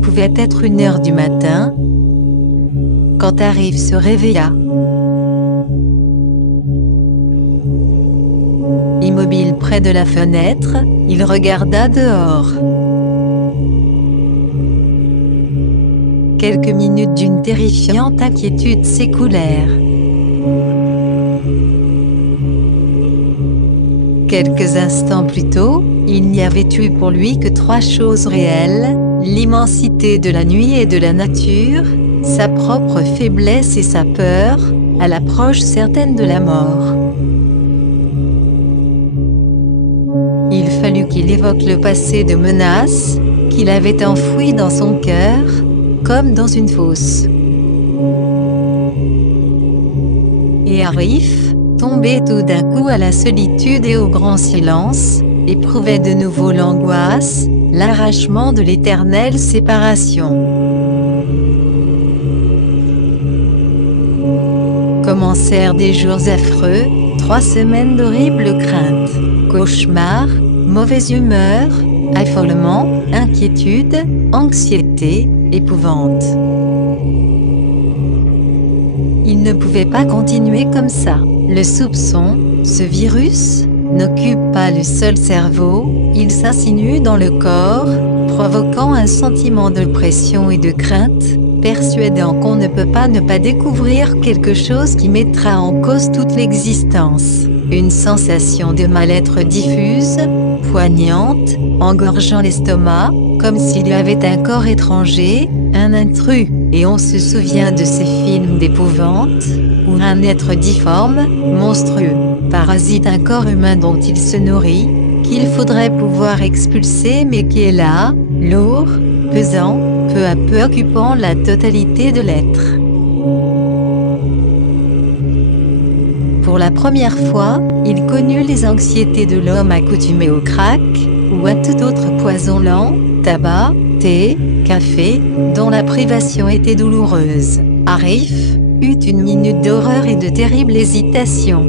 pouvait être 1 heure du matin, quand Arif se réveilla. Immobile près de la fenêtre, il regarda dehors. Quelques minutes d'une terrifiante inquiétude s'écoulèrent. Quelques instants plus tôt, il n'y avait eu pour lui que 3 choses réelles: l'immensité de la nuit et de la nature, sa propre faiblesse et sa peur, à l'approche certaine de la mort. Il fallut qu'il évoque le passé de menaces, qu'il avait enfoui dans son cœur, comme dans une fosse. Et Arif, tombé tout d'un coup à la solitude et au grand silence, éprouvait de nouveau l'angoisse, l'arrachement de l'éternelle séparation. Commencèrent des jours affreux, 3 semaines d'horribles craintes, cauchemars, mauvaise humeur, affolement, inquiétude, anxiété, épouvante. Il ne pouvait pas continuer comme ça. Le soupçon, ce virus, n'occupe pas le seul cerveau, il s'insinue dans le corps, provoquant un sentiment d'oppression et de crainte, persuadant qu'on ne peut pas ne pas découvrir quelque chose qui mettra en cause toute l'existence. Une sensation de mal-être diffuse, poignante, engorgeant l'estomac, comme s'il y avait un corps étranger, un intrus, et on se souvient de ces films d'épouvante, où un être difforme, monstrueux, parasite un corps humain dont il se nourrit, qu'il faudrait pouvoir expulser mais qui est là, lourd, pesant, peu à peu occupant la totalité de l'être. Pour la première fois, il connut les anxiétés de l'homme accoutumé au crack, ou à tout autre poison lent, tabac, thé, café, dont la privation était douloureuse. Arif eut une minute d'horreur et de terrible hésitation.